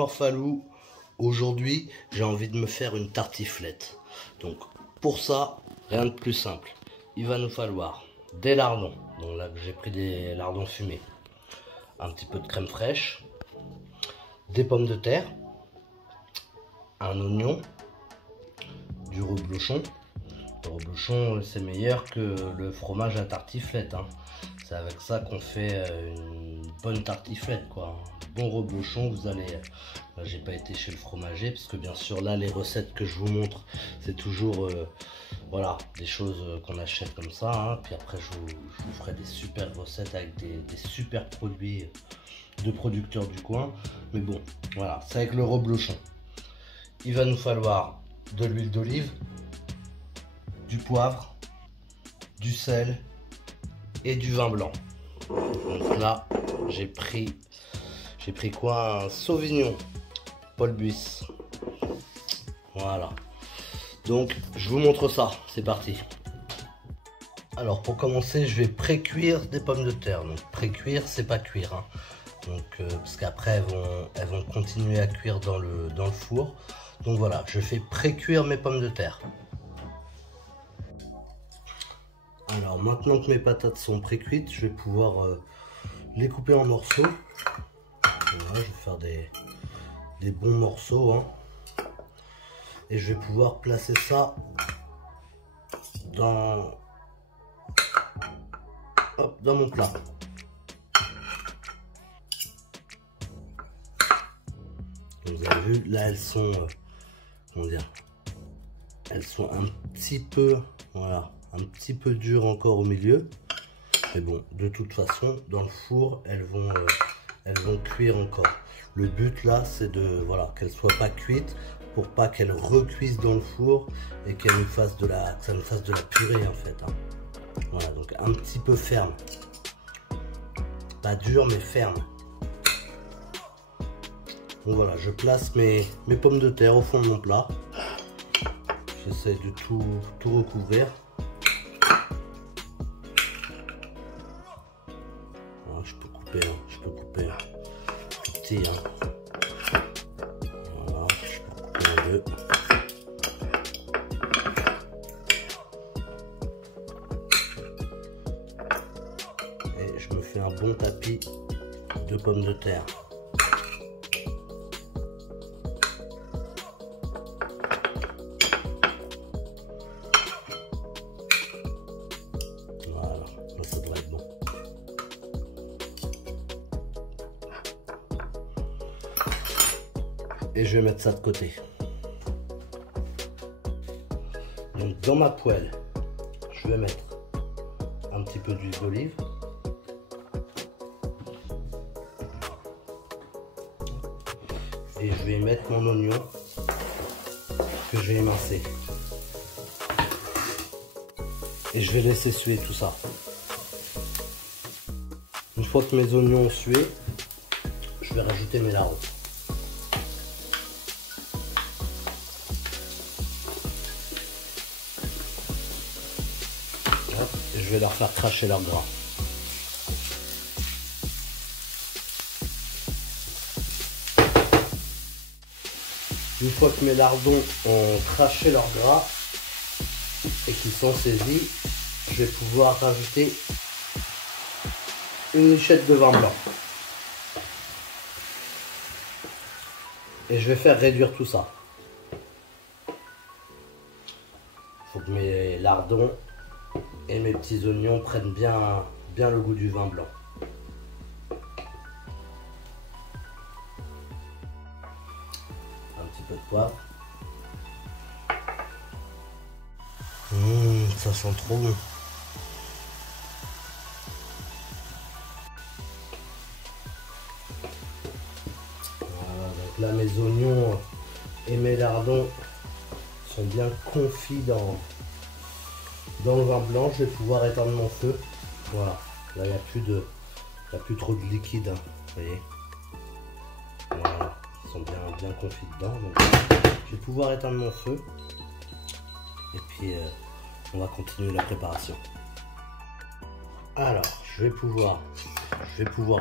Morphalou. Aujourd'hui, j'ai envie de me faire une tartiflette. Donc, pour ça, rien de plus simple. Il va nous falloir des lardons. Donc là, j'ai pris des lardons fumés. Un petit peu de crème fraîche. Des pommes de terre. Un oignon. Du reblochon. Le reblochon, c'est meilleur que le fromage à tartiflette. Hein. C'est avec ça qu'on fait une bonne tartiflette, quoi. Un bon reblochon, vous allez... Là, j'ai pas été chez le fromager, parce que bien sûr, là, les recettes que je vous montre, c'est toujours... voilà, des choses qu'on achète comme ça. Hein. Puis après, je vous ferai des super recettes avec des super produits de producteurs du coin. Mais bon, voilà, c'est avec le reblochon. Il va nous falloir de l'huile d'olive, du poivre, du sel et du vin blanc. Donc là, j'ai pris quoi? Un Sauvignon Paul Buis. Voilà. Donc, je vous montre ça. C'est parti. Alors, pour commencer, je vais pré-cuire des pommes de terre. Donc, pré-cuire, c'est pas cuire. Hein. Donc, parce qu'après, elles vont continuer à cuire dans le four. Donc voilà, je fais pré-cuire mes pommes de terre. Alors maintenant que mes patates sont pré-cuites, je vais pouvoir les couper en morceaux. Voilà, je vais faire des bons morceaux. Hein. Et je vais pouvoir placer ça dans mon plat. Vous avez vu, là elles sont... comment dire, elles sont un petit peu, voilà, un petit peu dures encore au milieu. Mais bon, de toute façon, dans le four, elles vont cuire encore. Le but là, c'est de, voilà, qu'elles soient pas cuites pour pas qu'elles recuisent dans le four et qu'elles nous fassent que ça nous fasse de la purée en fait. Hein. Voilà, donc un petit peu ferme. Pas dur, mais ferme. Donc voilà, je place mes pommes de terre au fond de mon plat. J'essaie de tout recouvrir. Voilà, je peux couper tout petit. Hein. Voilà, je peux couper en deux. Et je me fais un bon tapis de pommes de terre. Et je vais mettre ça de côté. Donc dans ma poêle, je vais mettre un petit peu d'huile d'olive. Et je vais mettre mon oignon que je vais émincer. Et je vais laisser suer tout ça. Une fois que mes oignons ont sué, je vais rajouter mes lardons. Et je vais leur faire cracher leur gras. Une fois que mes lardons ont craché leur gras et qu'ils sont saisis, je vais pouvoir rajouter une lichette de vin blanc. Et je vais faire réduire tout ça. Il faut que mes lardons et mes petits oignons prennent bien le goût du vin blanc. Un petit peu de poivre. Ça sent trop bon. Voilà, donc là mes oignons et mes lardons sont bien confits dans le vin blanc. Je vais pouvoir éteindre mon feu. Voilà, là il n'y a plus trop de liquide, hein, vous voyez. Voilà, ils sont bien confits dedans. Donc, je vais pouvoir éteindre mon feu. Et puis on va continuer la préparation. Alors, je vais pouvoir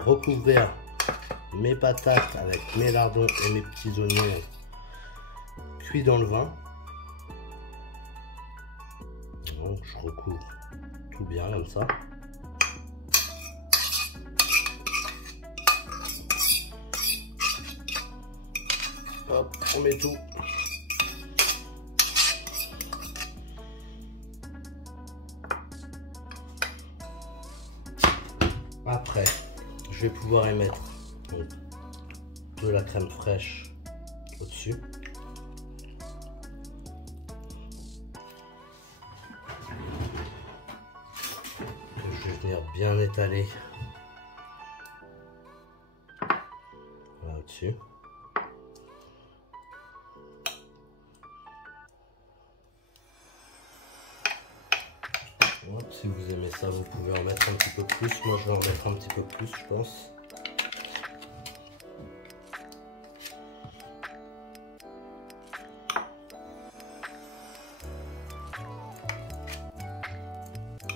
recouvrir mes patates avec mes lardons et mes petits oignons cuits dans le vin. Donc je recouvre tout bien comme ça. Hop, on met tout. Après, je vais pouvoir y mettre donc, de la crème fraîche au-dessus. Je vais venir bien étaler là au-dessus. Si vous aimez ça, vous pouvez en mettre un petit peu plus. Moi, je vais en mettre un petit peu plus, je pense.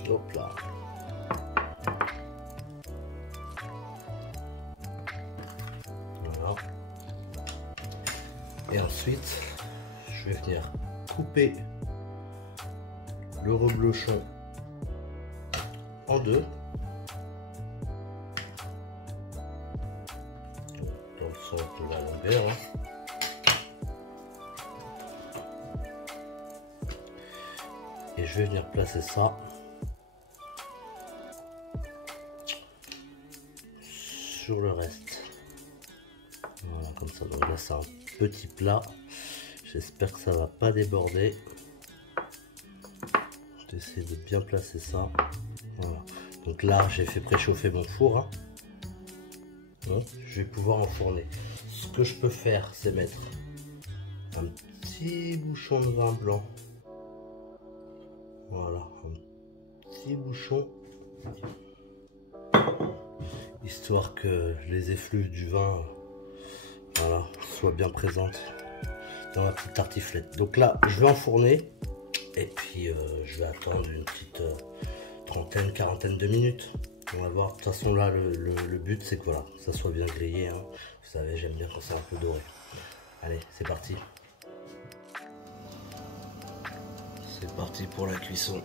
Hop là. Voilà. Et ensuite, je vais venir couper le reblochon en deux, dans le sens de la longueur, hein. Et je vais venir placer ça sur le reste. Voilà, comme ça. Donc là c'est un petit plat, j'espère que ça va pas déborder. J'essaie de bien placer ça. Voilà. Donc là, j'ai fait préchauffer mon four. Hein. Donc, je vais pouvoir enfourner. Ce que je peux faire, c'est mettre un petit bouchon de vin blanc. Voilà, un petit bouchon. Histoire que les effluves du vin, voilà, soient bien présentes dans la petite tartiflette. Donc là, je vais enfourner. Et puis, je vais attendre une petite... trentaine, quarantaine de minutes. On va voir. De toute façon là le but c'est que voilà, ça soit bien grillé. Hein. Vous savez, j'aime bien quand c'est un peu doré. Allez, c'est parti. C'est parti pour la cuisson.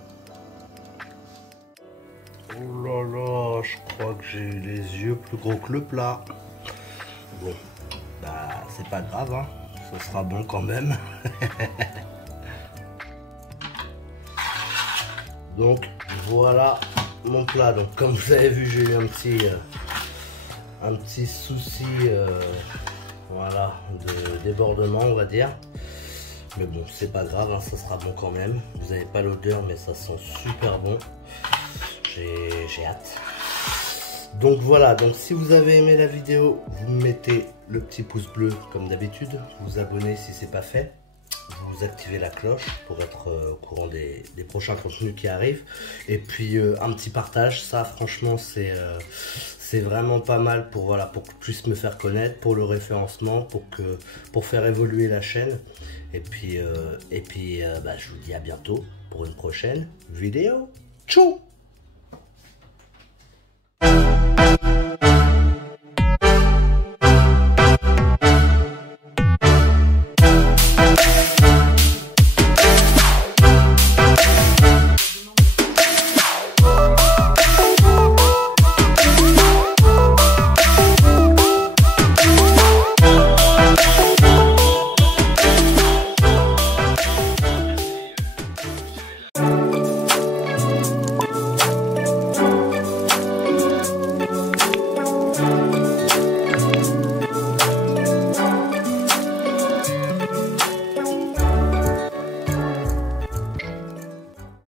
Oh là là, je crois que j'ai eu les yeux plus gros que le plat. Bon, bah c'est pas grave, hein. Ce sera bon quand même. Donc voilà mon plat. Donc comme vous avez vu, j'ai eu un petit souci voilà, de débordement, on va dire. Mais bon, c'est pas grave, hein, ça sera bon quand même. Vous n'avez pas l'odeur, mais ça sent super bon. J'ai hâte. Donc voilà, donc si vous avez aimé la vidéo, vous mettez le petit pouce bleu comme d'habitude. Vous abonnez si c'est pas fait. Vous activez la cloche pour être au courant des prochains contenus qui arrivent. Et puis un petit partage, ça franchement c'est vraiment pas mal pour, voilà, pour que je puisse me faire connaître, pour le référencement, pour faire évoluer la chaîne. Et puis, bah, je vous dis à bientôt pour une prochaine vidéo. Tchou!